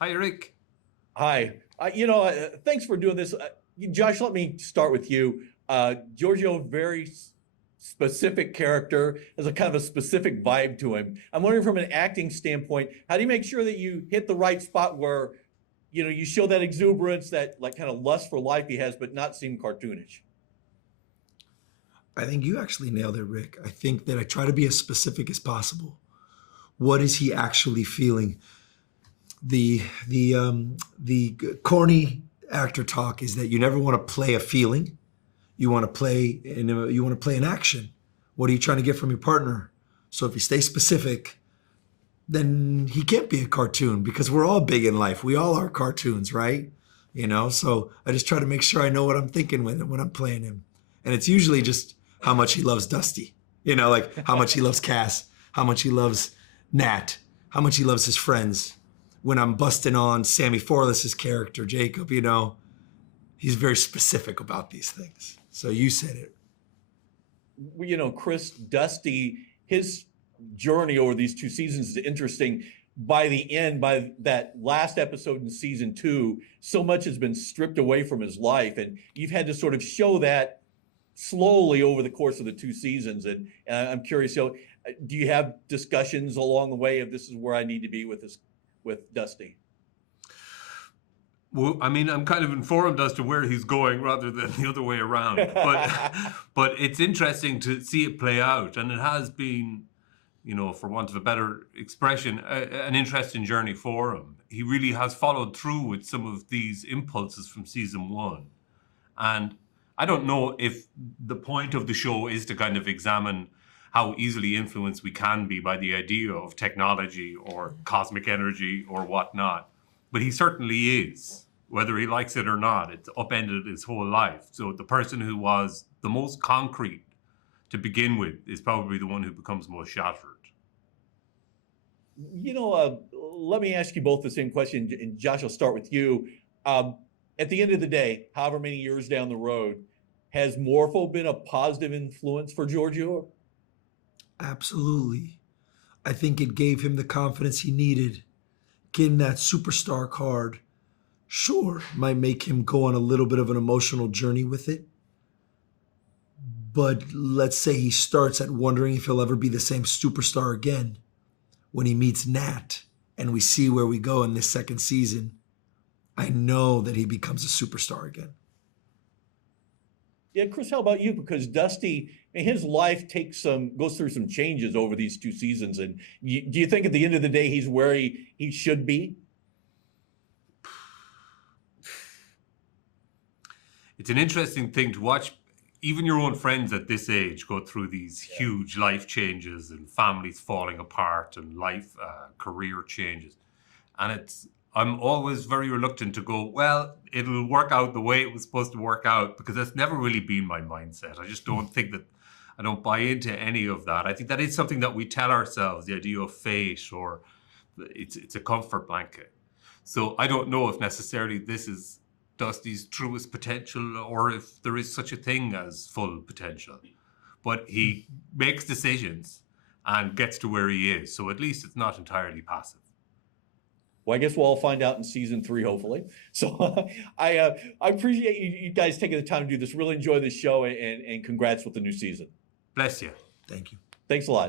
Hi, Rick. Hi. Thanks for doing this. Josh, let me start with you. Giorgio, very specific character, has a kind of a specific vibe to him. I'm wondering from an acting standpoint, how do you make sure that you hit the right spot where, you show that exuberance, that like kind of lust for life he has, but not seem cartoonish? I think you actually nailed it, Rick. I think that I try to be as specific as possible. What is he actually feeling? The corny actor talk is that you never want to play a feeling. You want to play an action. What are you trying to get from your partner? So if you stay specific, then he can't be a cartoon because we're all big in life. We all are cartoons, right? So I just try to make sure I know what I'm thinking when I'm playing him. And it's usually just how much he loves Dusty. Like how much he loves Cass, how much he loves Nat, how much he loves his friends. When I'm busting on Sammy Forless's character, Jacob, he's very specific about these things. So you said it. Chris, Dusty, his journey over these two seasons is interesting. By the end, by that last episode in season two, so much has been stripped away from his life, and you've had to sort of show that slowly over the course of the two seasons. And I'm curious, do you have discussions along the way of this is where I need to be with Dusty? Well, I mean, I'm kind of informed as to where he's going rather than the other way around. But it's interesting to see it play out, and it has been, for want of a better expression, an interesting journey for him. He really has followed through with some of these impulses from season one, and I don't know if the point of the show is to kind of examine how easily influenced we can be by the idea of technology or cosmic energy or whatnot. But he certainly is, whether he likes it or not. It's upended his whole life. So the person who was the most concrete to begin with is probably the one who becomes most shattered. Let me ask you both the same question, and Josh, I'll start with you. At the end of the day, however many years down the road, has Morpho been a positive influence for Giorgio? Absolutely. I think it gave him the confidence he needed. Getting that superstar card, sure, might make him go on a little bit of an emotional journey with it. But let's say he starts at wondering if he'll ever be the same superstar again. When he meets Nat and we see where we go in this second season, I know that he becomes a superstar again. Yeah, Chris, how about you? Because Dusty, his life goes through some changes over these two seasons, and do you think at the end of the day he's where he should be? It's an interesting thing to watch even your own friends at this age go through these huge life changes and families falling apart and life career changes. And I'm always very reluctant to go, well, it'll work out the way it was supposed to work out, because that's never really been my mindset. I just don't think that, I don't buy into any of that. I think that is something that we tell ourselves, the idea of fate, or it's a comfort blanket. So I don't know if necessarily this is Dusty's truest potential, or if there is such a thing as full potential. But he makes decisions and gets to where he is. So at least it's not entirely passive. Well, I guess we'll all find out in season three, hopefully. So I appreciate you guys taking the time to do this. Really enjoy this show, and congrats with the new season. Bless you. Thank you. Thanks a lot.